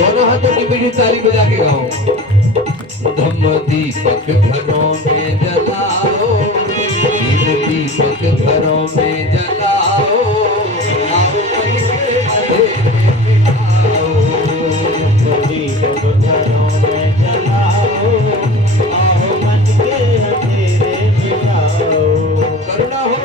दोनों हाथों की पीढ़ी ताली बजा के गाओ। धम्म दीपक घरों में जलाओ, दीप दीपक घरों में जलाओ, आओ मन के अंधेरे मिटाओ। दीपक घरों में जलाओ, आओ मन के अंधेरे मिटाओ। करुणा हो।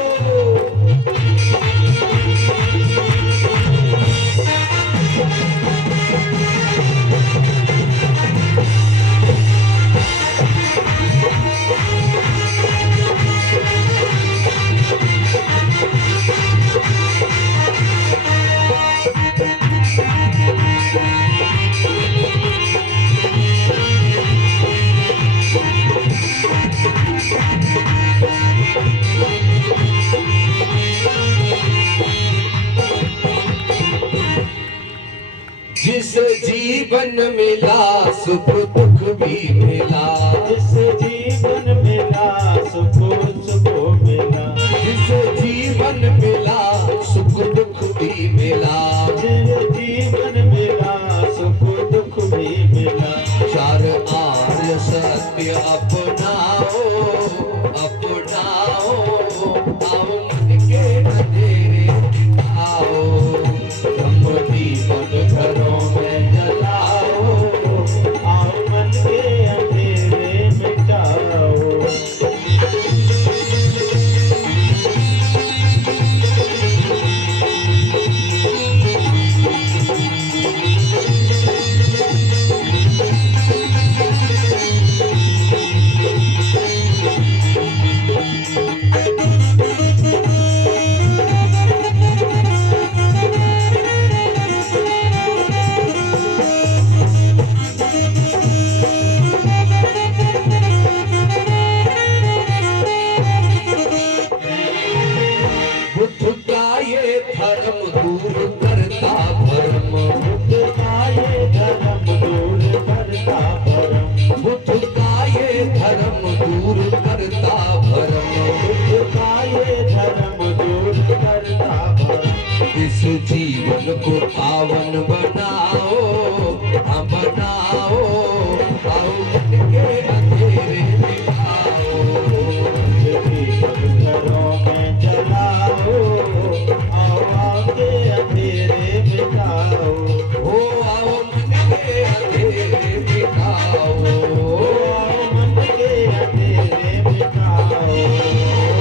जिस जीवन मिला सुख दुख भी मिला, जिस जीवन मिला सुख मिला, जिस जीवन मिला सुख दुख भी मिला, जिस जीवन मिला सुख दुख भी मिला। चार आर्य सत्य अपनाओ, अपनाओ, आओ मन के अंधेरे मिटाओ। धम्म दीपक घरों में जलाओ, आओ मन के अंधेरे मिटाओ। बुद्ध का ये धर्म दूर करता भरम, बुद्ध का ये धर्म दूर करता भरम, बुद्ध का ये धर्म दूर करता भरम। बुद्ध का ये धर्म दूर करता भरम। इस जीवन को पावन बनाओ, हाँ बनाओ, आओ मन के अंधेरे मिटाओ। दीपक घरों में जलाओ, आओ के अंधेरे मिटाओ। ओ आओ मन के अंधेरे मिटाओ, आओ मन के अंधेरे मिटाओ।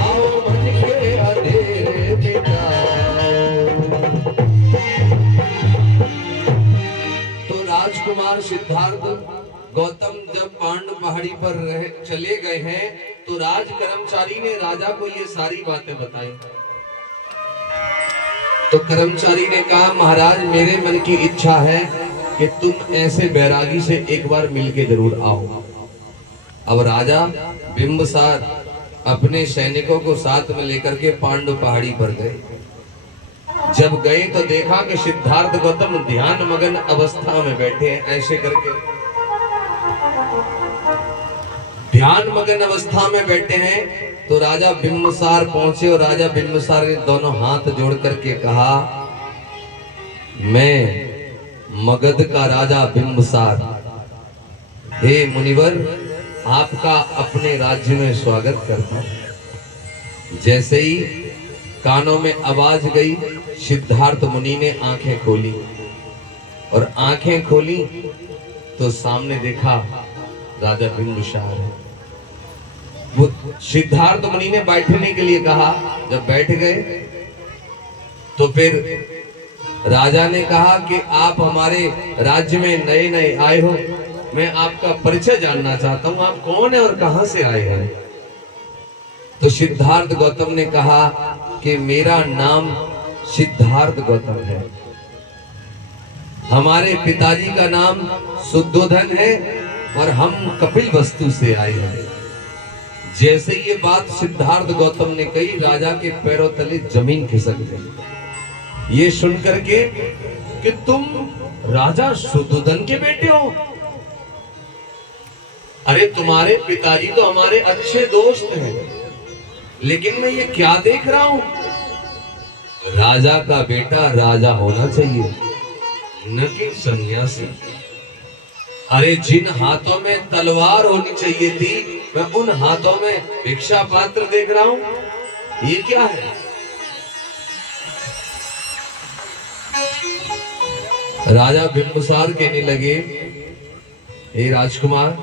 आओ मन के अंधेरे मिटाओ। तो राजकुमार सिद्धार्थ गौतम जब पांडु पहाड़ी पर चले गए हैं तो राज कर्मचारी ने राजा को ये सारी बातें बताई। तो कर्मचारी ने कहा महाराज मेरे मन की इच्छा है कि तुम ऐसे बैरागी से एक बार मिलके जरूर आओ। अब राजा बिंबसार अपने सैनिकों को साथ में लेकर के पांडु पहाड़ी पर गए। जब गए तो देखा कि सिद्धार्थ गौतम ध्यान मगन अवस्था में बैठे हैं, ऐसे करके ध्यान मगन अवस्था में बैठे हैं। तो राजा बिंबसार पहुंचे और राजा बिंबसार ने दोनों हाथ जोड़ करके कहा मैं मगध का राजा बिंबसार, हे मुनिवर आपका अपने राज्य में स्वागत करता हूं। जैसे ही कानों में आवाज गई सिद्धार्थ मुनि ने आंखें खोली और आंखें खोली तो सामने देखा राजा बिंबसार है। वो सिद्धार्थ मुनि ने बैठने के लिए कहा। जब बैठ गए तो फिर राजा ने कहा कि आप हमारे राज्य में नए नए आए हो, मैं आपका परिचय जानना चाहता हूं, आप कौन है और कहां से आए हैं। तो सिद्धार्थ गौतम ने कहा कि मेरा नाम सिद्धार्थ गौतम है, हमारे पिताजी का नाम शुद्धोधन है और हम कपिल वस्तु से आए हैं। जैसे ये बात सिद्धार्थ गौतम ने कही राजा के पैरों तले जमीन खिसक गई। ये सुन करके कि तुम राजा शुद्धोधन के बेटे हो, अरे तुम्हारे पिताजी तो हमारे अच्छे दोस्त हैं, लेकिन मैं ये क्या देख रहा हूं, राजा का बेटा राजा होना चाहिए, न कि सन्यासी। अरे जिन हाथों में तलवार होनी चाहिए थी, मैं उन हाथों में भिक्षा पात्र देख रहा हूं। ये क्या है? राजा बिंबिसार कहने लगे, हे राजकुमार,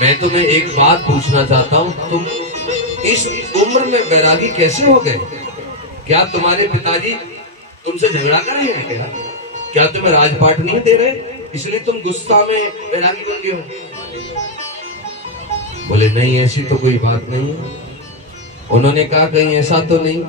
मैं तुम्हें एक बात पूछना चाहता हूं, तुम इस उम्र में बैरागी कैसे हो गए? क्या तुम्हारे पिताजी तुमसे झगड़ा कर रहे हैं क्या? क्या तुम्हें राजपाट नहीं दे रहे, इसलिए तुम गुस्सा में बैरागी बन गए हो? बोले नहीं, ऐसी तो कोई बात नहीं है। उन्होंने कहा कहीं ऐसा तो नहीं